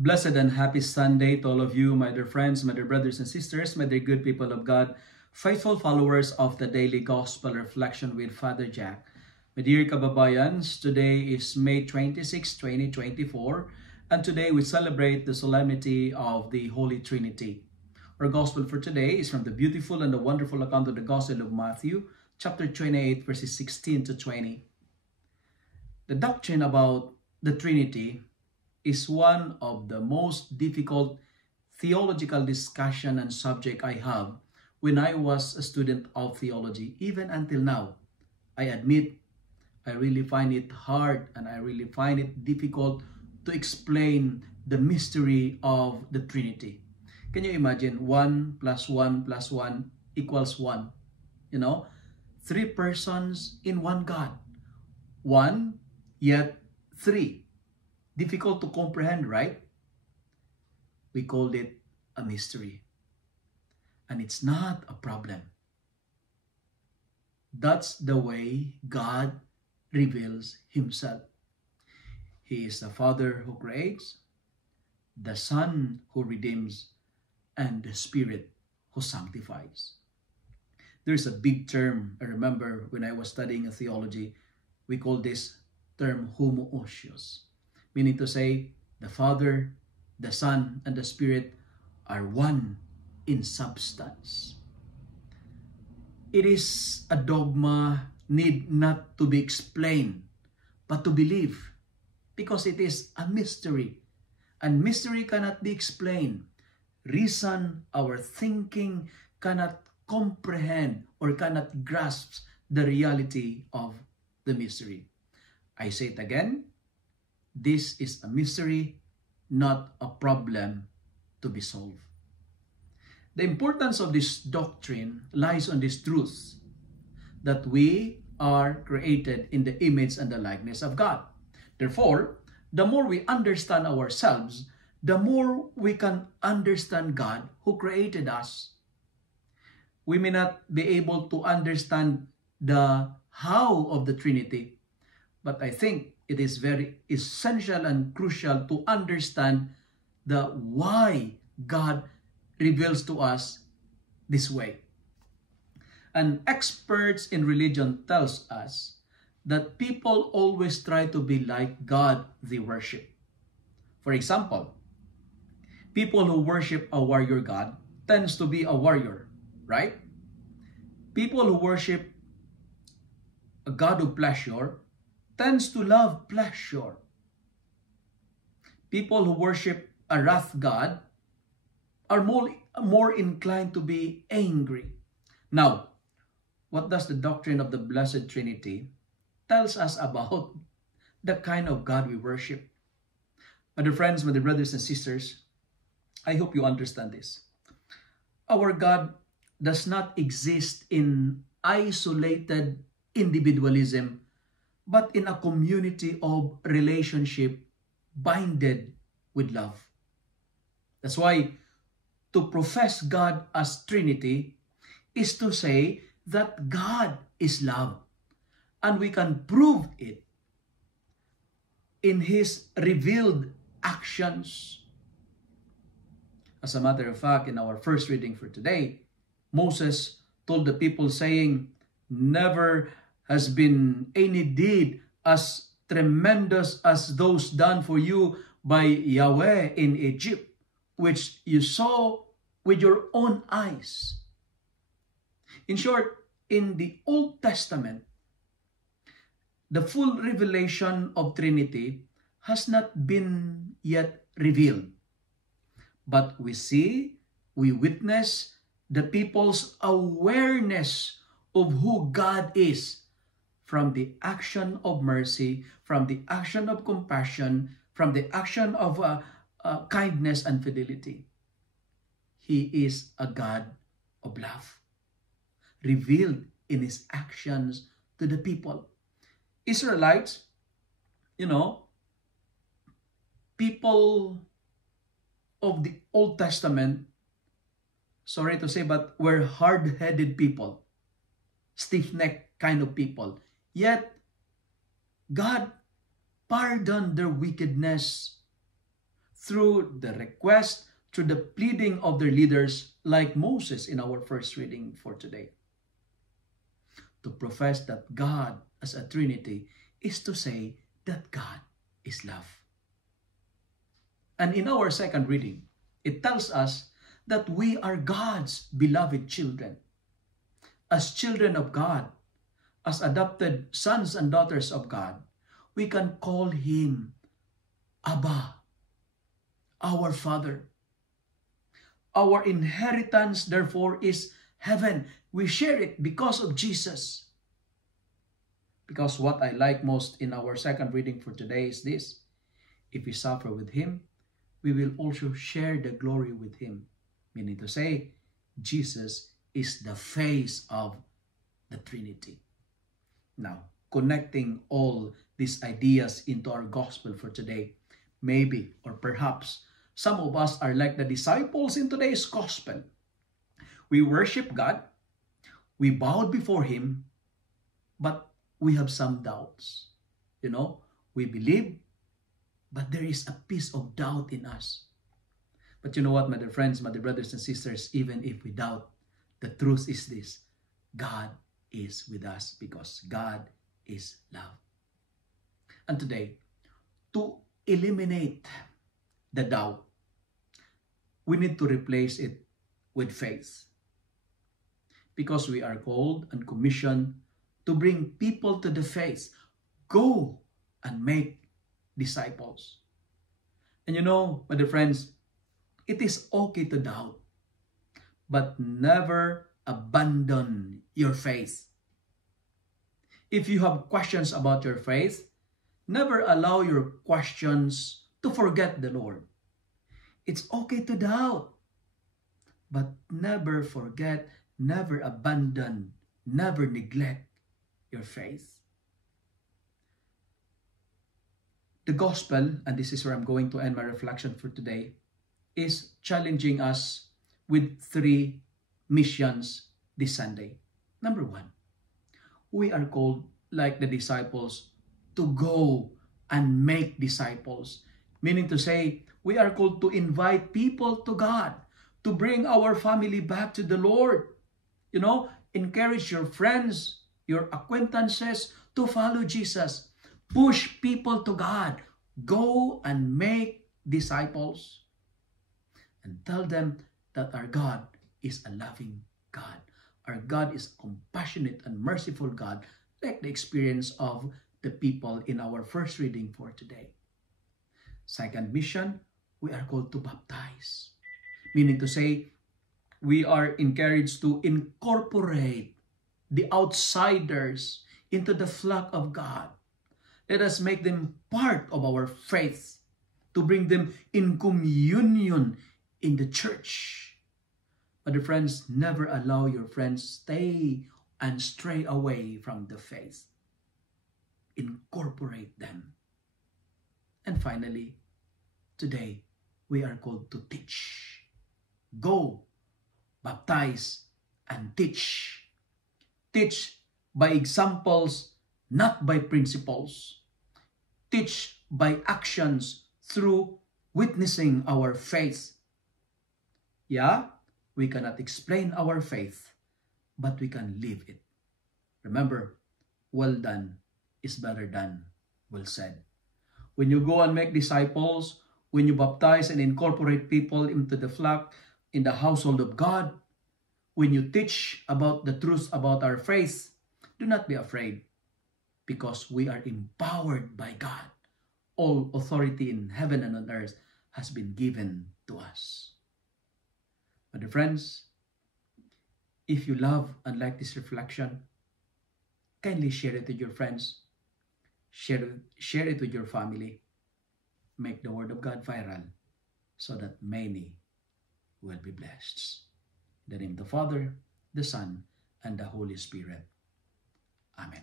Blessed and happy Sunday to all of you, my dear friends, my dear brothers and sisters, my dear good people of God, faithful followers of the Daily Gospel Reflection with Father Jack. My dear kababayans, today is May 26, 2024, and today we celebrate the solemnity of the Holy Trinity. Our Gospel for today is from the beautiful and the wonderful account of the Gospel of Matthew, chapter 28, verses 16 to 20. The doctrine about the Trinity is one of the most difficult theological discussion and subject I have when I was a student of theology, even until now. I admit I really find it hard and I really find it difficult to explain the mystery of the Trinity. Can you imagine 1 plus 1 plus 1 equals 1? You know, 3 persons in one God. 1 yet 3. Difficult to comprehend, right? We called it a mystery. And it's not a problem. That's the way God reveals himself. He is the Father who creates, the Son who redeems, and the Spirit who sanctifies. There's a big term, I remember when I was studying theology, we call this term homoousios. Meaning to say, the Father, the Son, and the Spirit are one in substance. It is a dogma need not to be explained, but to believe, because it is a mystery. And mystery cannot be explained. Reason, our thinking cannot comprehend or cannot grasp the reality of the mystery. I say it again. This is a mystery, not a problem to be solved. The importance of this doctrine lies on this truth, that we are created in the image and the likeness of God. Therefore, the more we understand ourselves, the more we can understand God who created us. We may not be able to understand the how of the Trinity, but I think it is very essential and crucial to understand the why God reveals to us this way. And experts in religion tells us that people always try to be like God they worship. For example, people who worship a warrior God tends to be a warrior, right? People who worship a God of pleasure tends to love pleasure. People who worship a wrath God are more inclined to be angry. Now, what does the doctrine of the Blessed Trinity tells us about the kind of God we worship? My dear friends, my dear brothers and sisters, I hope you understand this. Our God does not exist in isolated individualism, but in a community of relationship binded with love. That's why to profess God as Trinity is to say that God is love. And we can prove it in His revealed actions. As a matter of fact, in our first reading for today, Moses told the people saying, "Never has been any deed as tremendous as those done for you by Yahweh in Egypt, which you saw with your own eyes." In short, in the Old Testament, the full revelation of Trinity has not been yet revealed. But we see, we witness the people's awareness of who God is from the action of mercy, from the action of compassion, from the action of kindness and fidelity. He is a God of love, revealed in His actions to the people. Israelites, people of the Old Testament, sorry to say, but were hard-headed people, stiff-necked kind of people. Yet, God pardoned their wickedness through the request, through the pleading of their leaders, like Moses in our first reading for today. To profess that God as a Trinity is to say that God is love. And in our second reading, it tells us that we are God's beloved children. As children of God, as adopted sons and daughters of God, we can call Him Abba, our Father. Our inheritance, therefore, is heaven. We share it because of Jesus. Because what I like most in our second reading for today is this: if we suffer with Him, we will also share the glory with Him. Meaning to say, Jesus is the face of the Trinity. Now, connecting all these ideas into our gospel for today, maybe or perhaps some of us are like the disciples in today's gospel. We worship God, we bowed before Him, but we have some doubts. We believe, but there is a piece of doubt in us. But you know what, my dear friends, my dear brothers and sisters, even if we doubt, the truth is this: God is with us because God is love. And today, to eliminate the doubt, we need to replace it with faith. Because we are called and commissioned to bring people to the faith. Go and make disciples. And my dear friends, it is okay to doubt, but never abandon your faith. If you have questions about your faith, never allow your questions to forget the Lord. It's okay to doubt, but never forget, never abandon, never neglect your faith. The gospel, and this is where I'm going to end my reflection for today, is challenging us with 3 missions this Sunday. Number 1, we are called, like the disciples, to go and make disciples. Meaning to say, we are called to invite people to God, to bring our family back to the Lord. Encourage your friends, your acquaintances to follow Jesus. Push people to God. Go and make disciples. And tell them that our God is a loving God. Our God is a compassionate and merciful God, like the experience of the people in our first reading for today. Second mission, we are called to baptize. Meaning to say, we are encouraged to incorporate the outsiders into the flock of God. Let us make them part of our faith, to bring them in communion in the church. But the friends, never allow your friends stay and stray away from the faith. Incorporate them. And finally, today, we are called to teach. Go, baptize, and teach. Teach by examples, not by principles. Teach by actions through witnessing our faith. Yeah, we cannot explain our faith, but we can live it. Remember, well done is better than well said. When you go and make disciples, when you baptize and incorporate people into the flock in the household of God, when you teach about the truth about our faith, do not be afraid, because we are empowered by God. All authority in heaven and on earth has been given to us. My dear friends, if you love and like this reflection, kindly share it with your friends. Share it with your family. Make the word of God viral so that many will be blessed. In the name of the Father, the Son, and the Holy Spirit. Amen.